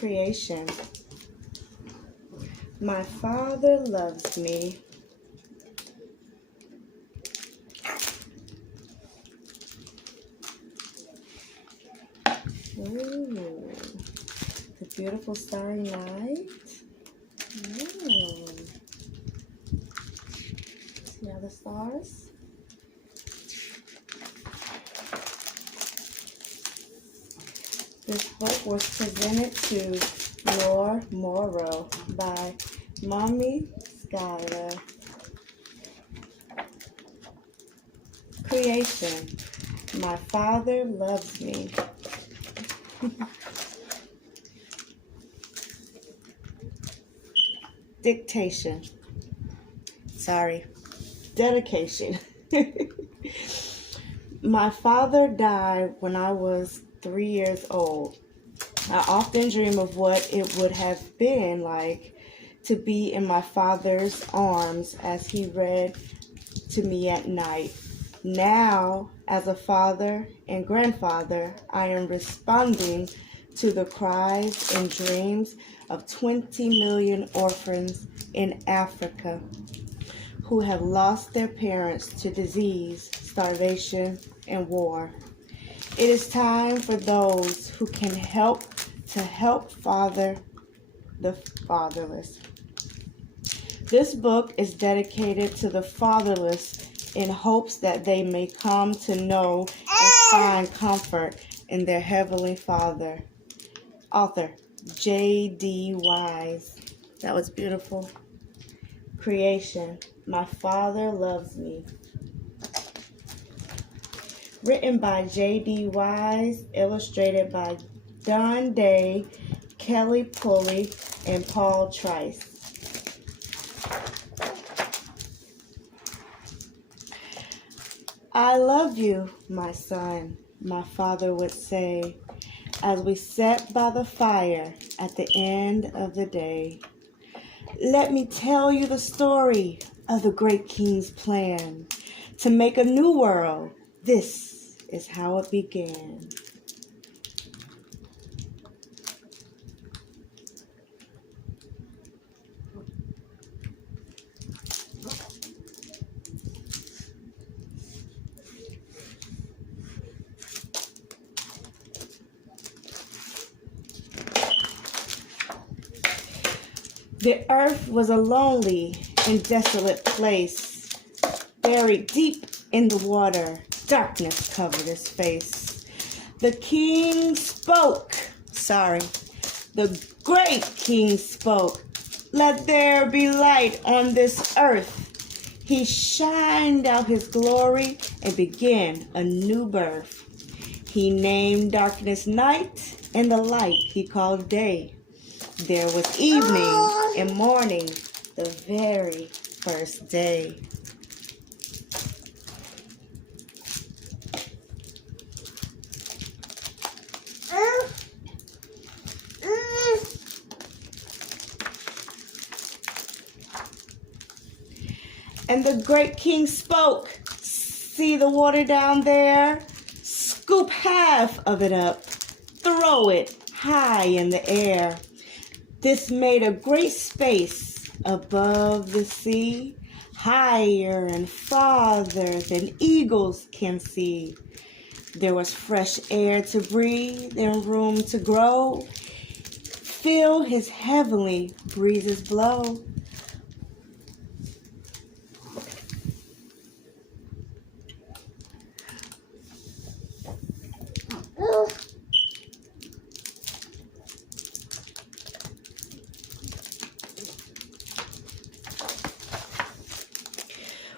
Creation. My Father loves me. Ooh, the beautiful starry night. Ooh. See all the stars? This book was presented to Lore Morrow by Mommy Skylar. Creation. My Father loves me. Dictation. Sorry. Dedication. My father died when I was 3 years old. I often dream of what it would have been like to be in my father's arms as he read to me at night. Now, as a father and grandfather, I am responding to the cries and dreams of 20 million orphans in Africa who have lost their parents to disease, starvation, and war. It is time for those who can help to help father the fatherless. This book is dedicated to the fatherless in hopes that they may come to know and find comfort in their Heavenly Father. Author, J.D. Wise. That was beautiful. Creation. My Father loves me. Written by J.D. Wise, illustrated by Don Day, Kelly Pulley, and Paul Trice. I love you, my son, my father would say, as we sat by the fire at the end of the day. Let me tell you the story of the great king's plan to make a new world. This is how it began. The earth was a lonely and desolate place. Buried deep in the water, darkness covered his face. The king spoke. The great king spoke. Let there be light on this earth. He shined out his glory and began a new birth. He named darkness night and the light he called day. There was evening and morning, the very first day. And the great king spoke. See the water down there? Scoop half of it up. Throw it high in the air. This made a great space above the sea, higher and farther than eagles can see. There was fresh air to breathe and room to grow. Feel his heavenly breezes blow.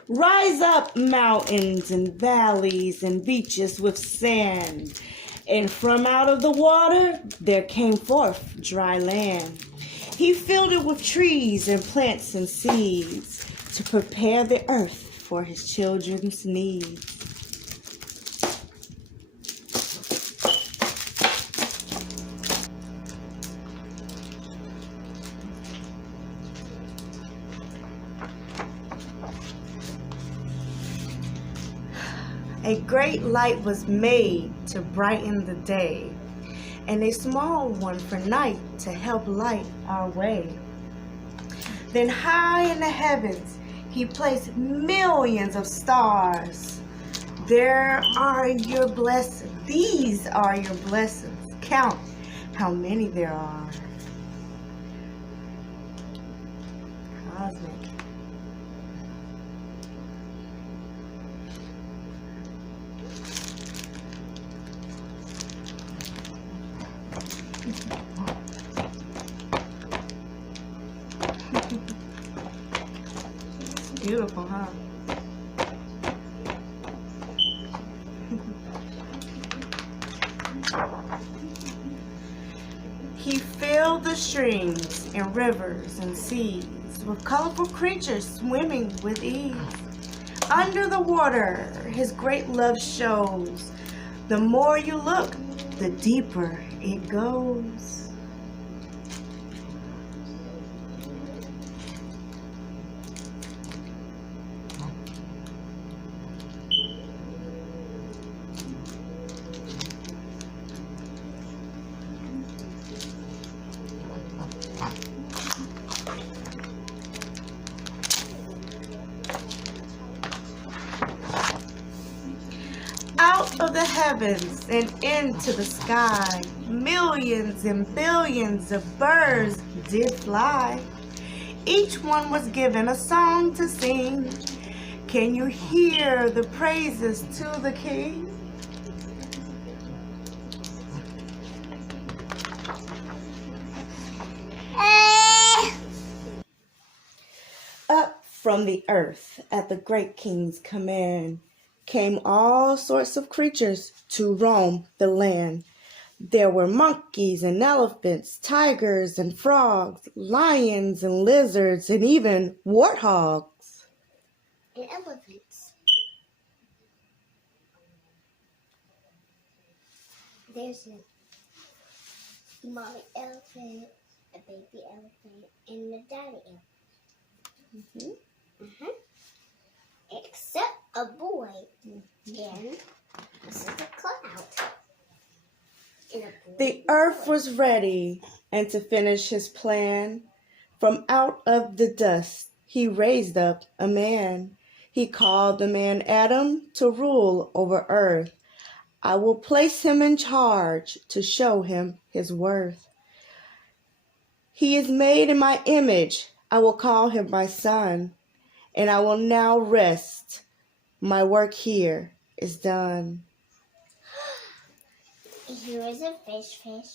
Rise up mountains and valleys and beaches with sand, and from out of the water there came forth dry land. He filled it with trees and plants and seeds to prepare the earth for his children's needs. A great light was made to brighten the day, and a small one for night to help light our way. Then high in the heavens, he placed millions of stars. There are your blessings. These are your blessings. Count how many there are. Cosmic. Beautiful, huh? He filled the streams and rivers and seas with colorful creatures swimming with ease. Under the water, his great love shows. The more you look, the deeper it goes. Out of the heavens and into the sky, millions and billions of birds did fly. Each one was given a song to sing. Can you hear the praises to the King? Up from the earth at the great King's command came all sorts of creatures to roam the land. There were monkeys and elephants, tigers and frogs, lions and lizards, and even warthogs. And elephants. There's a mommy elephant, a baby elephant, and a daddy elephant. Except a boy and Santa Cloud. The earth was ready, and to finish his plan, from out of the dust he raised up a man. He called the man Adam to rule over earth. I will place him in charge to show him his worth. He is made in my image. I will call him my son, and I will now rest. My work here is done. Here is a fish. Fish.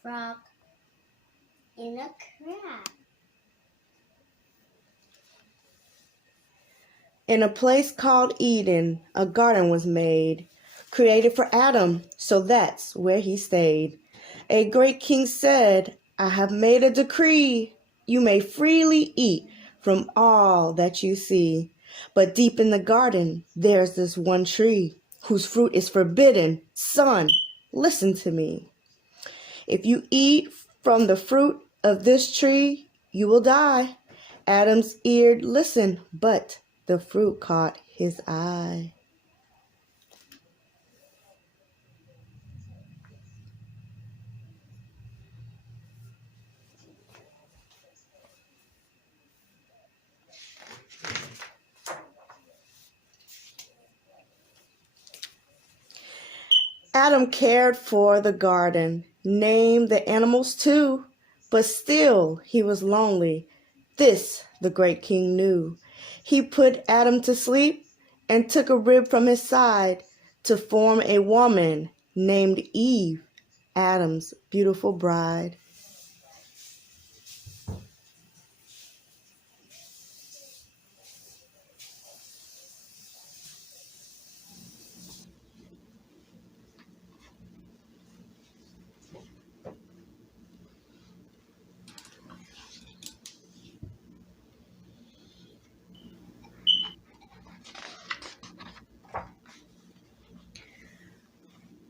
Frog. And a crab. In a place called Eden, a garden was made, created for Adam, so that's where he stayed. A great king said, I have made a decree. You may freely eat from all that you see. But deep in the garden, there's this one tree whose fruit is forbidden. Son, listen to me. If you eat from the fruit of this tree, you will die. Adam's ear listened, but the fruit caught his eye. Adam cared for the garden, named the animals too, but still he was lonely. This the great king knew. He put Adam to sleep and took a rib from his side to form a woman named Eve, Adam's beautiful bride.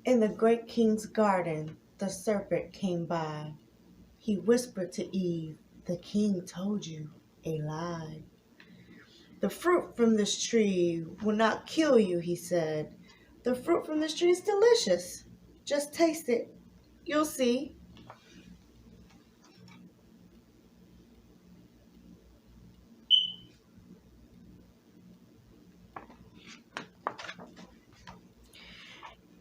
In the great king's garden, the serpent came by. He whispered to Eve, the king told you a lie. The fruit from this tree will not kill you, he said. The fruit from this tree is delicious. Just taste it. You'll see.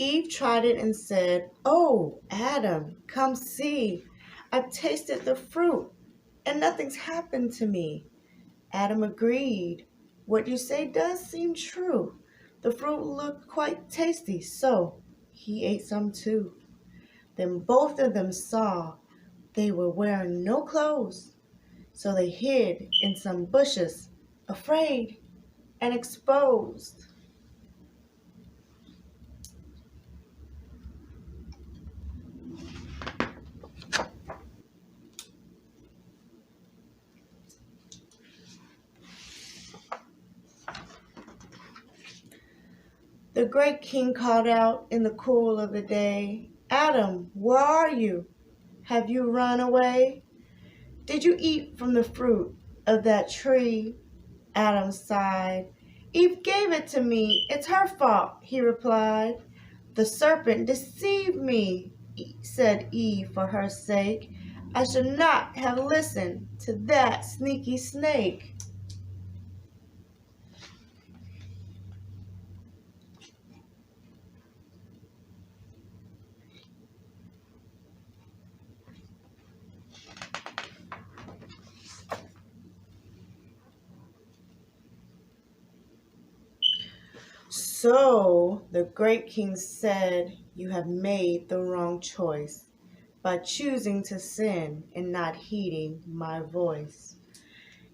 Eve tried it and said, "Oh, Adam, come see. I've tasted the fruit and nothing's happened to me." Adam agreed. "What you say does seem true. The fruit looked quite tasty, so he ate some too." Then both of them saw they were wearing no clothes, so they hid in some bushes, afraid and exposed. The great king called out in the cool of the day, "Adam, where are you? Have you run away? Did you eat from the fruit of that tree?" Adam sighed. "Eve gave it to me. It's her fault," he replied. "The serpent deceived me," said Eve for her sake. "I should not have listened to that sneaky snake." So the great king said, "You have made the wrong choice by choosing to sin and not heeding my voice.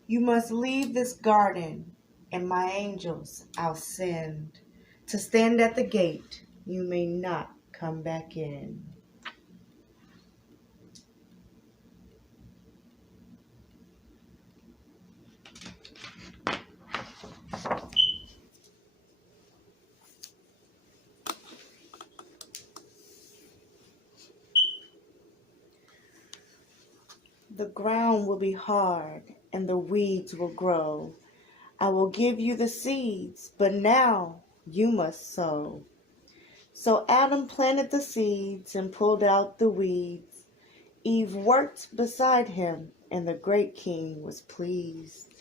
You must leave this garden, and my angels I'll send to stand at the gate. You may not come back in." The ground will be hard and the weeds will grow. I will give you the seeds, but now you must sow. So Adam planted the seeds and pulled out the weeds. Eve worked beside him, and the great king was pleased.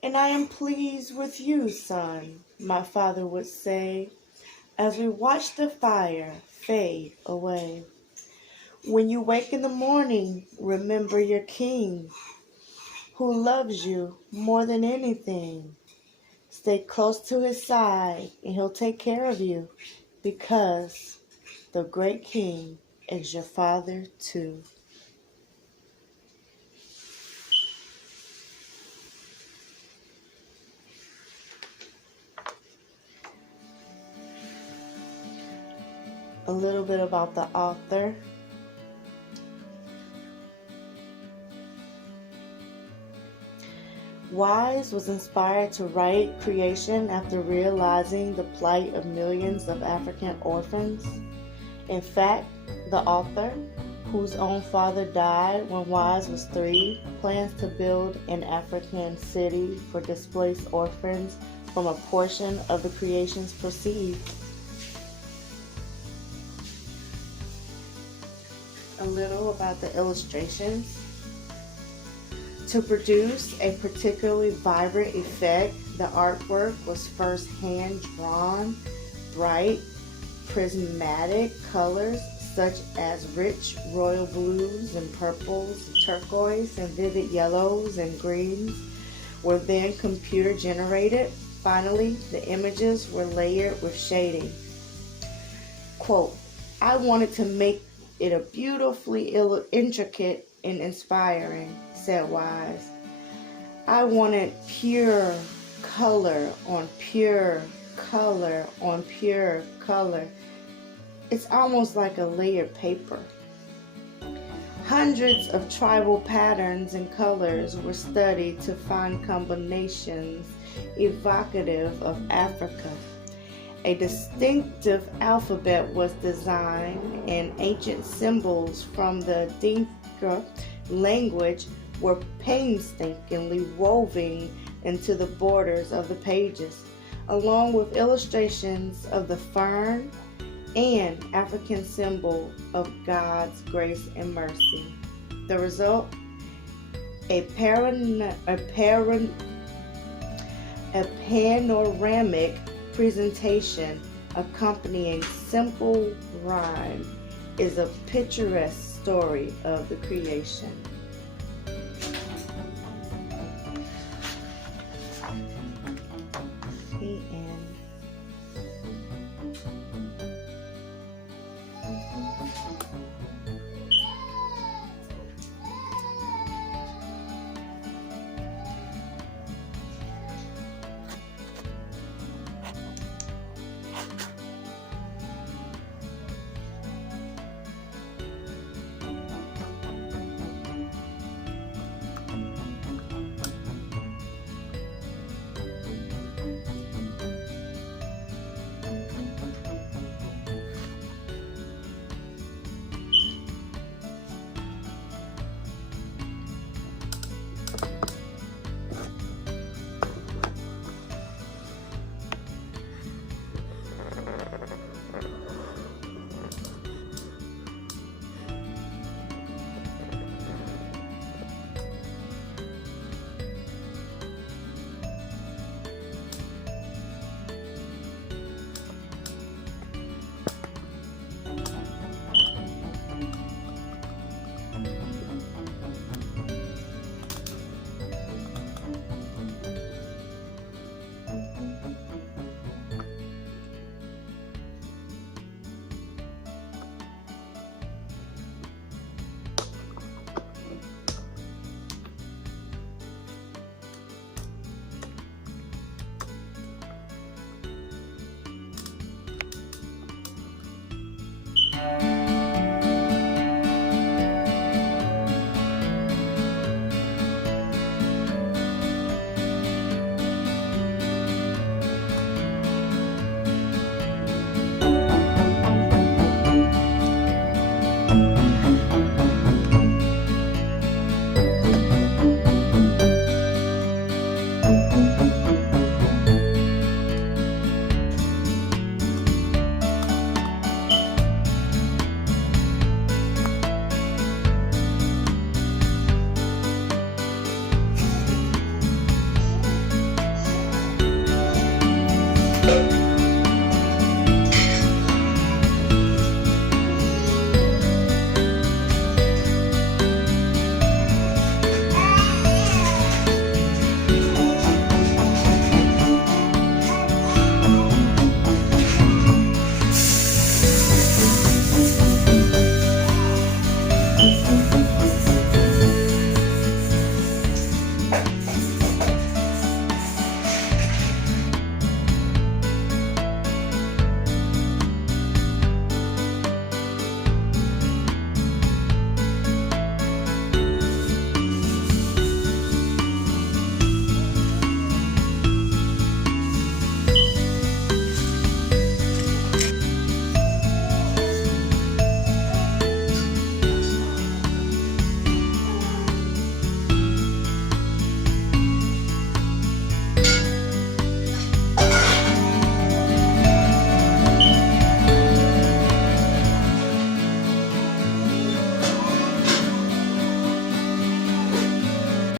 "And I am pleased with you, son," my father would say, as we watch the fire fade away. "When you wake in the morning, remember your king, who loves you more than anything. Stay close to his side, and he'll take care of you, because the great king is your father too." A little bit about the author. Wise was inspired to write creation after realizing the plight of millions of African orphans. In fact, the author, whose own father died when Wise was 3, plans to build an African city for displaced orphans from a portion of the creation's proceeds. A little about the illustrations. To produce a particularly vibrant effect, the artwork was first hand-drawn, bright, prismatic colors such as rich royal blues and purples, turquoise and vivid yellows and greens were then computer generated. Finally, the images were layered with shading. Quote, "I wanted to make it a beautifully intricate and inspiring," said Wise. "I wanted pure color on pure color on pure color. It's almost like a layered paper." Hundreds of tribal patterns and colors were studied to find combinations evocative of Africa. A distinctive alphabet was designed, and ancient symbols from the Dinka language were painstakingly woven into the borders of the pages, along with illustrations of the fern and African symbol of God's grace and mercy. The result? A panoramic presentation accompanying simple rhyme is a picturesque story of the creation.